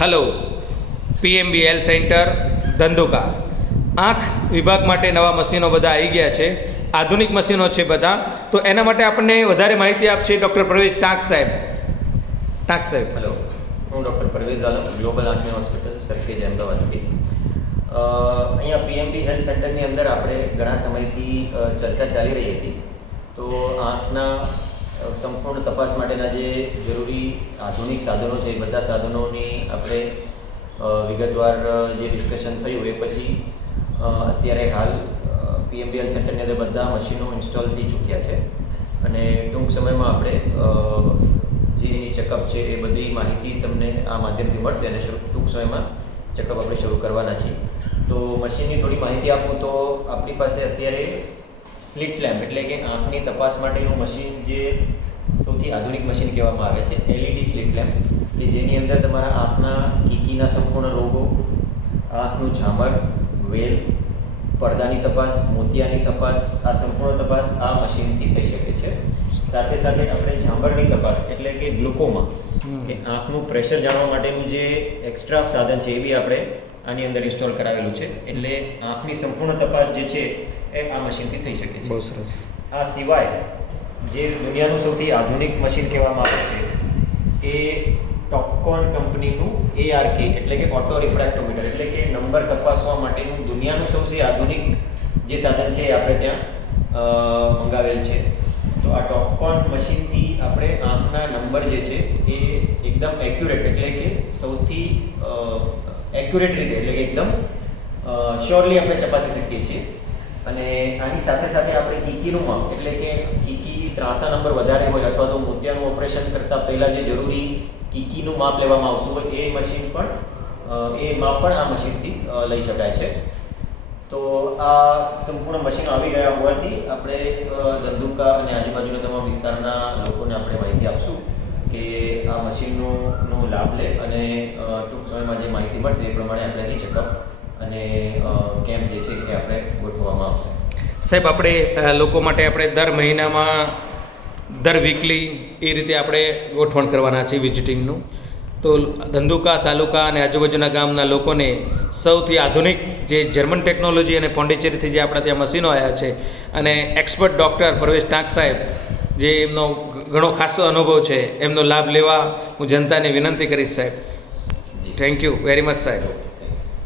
Hello PMB health centre Dhandhuka. આંખ વિભાગ માટે નવા મશીનો બધા આવી ગયા છે. આધુનિક મશીનો છે બધા. તો એના માટે આપણને વધારે માહિતી આપશે ડૉક્ટર પ્રવેશ ટાંક સાહેબ. ટાંક સાહેબ. હલો હું ડૉક્ટર પરવેઝ આલમ ગ્લોબલ આંખની હોસ્પિટલ સરખેજ અમદાવાદથી. અહીંયા પીએમબી હેલ્થ સેન્ટરની અંદર આપણે ઘણા સમયથી ચર્ચા ચાલી રહી હતી. તો આંખના સંપૂર્ણ તપાસ માટેના જે જરૂરી આધુનિક સાધનો છે, એ બધા સાધનોની આપણે વિગતવાર જે ડિસ્કશન થયું, એ પછી અત્યારે હાલ પીએમબીએલ સેન્ટરની અંદર બધા મશીનો ઇન્સ્ટોલ થઈ ચૂક્યા છે. અને ટૂંક સમયમાં આપણે જે એની ચેકઅપ છે, એ બધી માહિતી તમને આ માધ્યમથી મળશે અને ટૂંક સમયમાં ચેકઅપ આપણે શરૂ કરવાના છીએ. તો મશીનની થોડી માહિતી આપું તો આપણી પાસે અત્યારે સ્લિટ લેમ્પ એટલે કે આંખની તપાસ માટેનું મશીન જે સૌથી આધુનિક મશીન કહેવામાં આવે છે એલઈડી સ્લિટ લેમ્પ કે જેની અંદર તમારા આંખના કીકીના સંપૂર્ણ રોગો આંખનું ઝામર વેલ પડદાની તપાસ મોતિયાની તપાસ આ સંપૂર્ણ તપાસ આ મશીનથી થઈ શકે છે. સાથે સાથે આપણે ઝાંબરની તપાસ એટલે કે ગ્લુકોમા કે આંખનું પ્રેશર જાણવા માટેનું જે એક્સ્ટ્રા સાધન છે એ બી આપણે આની અંદર ઇન્સ્ટોલ કરાવેલું છે. એટલે આંખની સંપૂર્ણ તપાસ જે છે એ આ મશીનથી થઈ શકે છે. બહુ સરસ. આ સિવાય જે દુનિયાનું સૌથી આધુનિક મશીન કહેવામાં આવે છે એ ટોપકોન કંપનીનું એઆરકે એટલે કે ઓટો રિફ્રેક્ટોમીટર એટલે કે નંબર તપાસવા માટેનું દુનિયાનું સૌથી આધુનિક જે સાધન છે એ આપણે ત્યાં મંગાવેલ છે. તો આ ટોપકોન મશીનથી આપણે આંખના નંબર જે છે એ એકદમ એક્યુરેટ એટલે કે સૌથી એક્યુરેટ રીતે એટલે કે એકદમ શ્યોરલી આપણે ચપાસી શકીએ છીએ. અને આની સાથે સાથે આપણે કીકીનું માપ એટલે કે કીકી ત્રાસા નંબર વધારે હોય અથવા તો મોતિયાનું ઓપરેશન કરતાં પહેલાં જે જરૂરી કીકીનું માપ લેવામાં આવતું હોય, એ મશીન પણ એ માપ પણ આ મશીનથી લઈ શકાય છે. તો આ સંપૂર્ણ મશીનો આવી ગયા હોવાથી આપણે ધંધુકા અને આજુબાજુના તમામ વિસ્તારના લોકોને આપણે માહિતી આપશું કે આ મશીનનો લાભ લે અને ટૂંક સમયમાં જે માહિતી મળશે એ પ્રમાણે આપણે એની ચેકઅપ અને કેમ્પ જે છે એ આપણે ગોઠવવામાં આવશે. સાહેબ આપણે લોકો માટે આપણે દર મહિનામાં દર વીકલી એ રીતે આપણે ગોઠવણ કરવાના છે વિઝિટિંગનું તો ધંધુકા તાલુકા અને આજુબાજુના ગામના લોકોને સૌથી આધુનિક જે જર્મન ટેકનોલોજી અને પોંડિચેરીથી જે આપણા ત્યાં મશીનો આવ્યા છે અને એક્સપર્ટ ડૉક્ટર પ્રવેશ ટાંક સાહેબ જે એમનો ઘણો ખાસો અનુભવ છે એમનો લાભ લેવા હું જનતાને વિનંતી કરીશ સાહેબ. થેન્ક યુ વેરી મચ સાહેબ.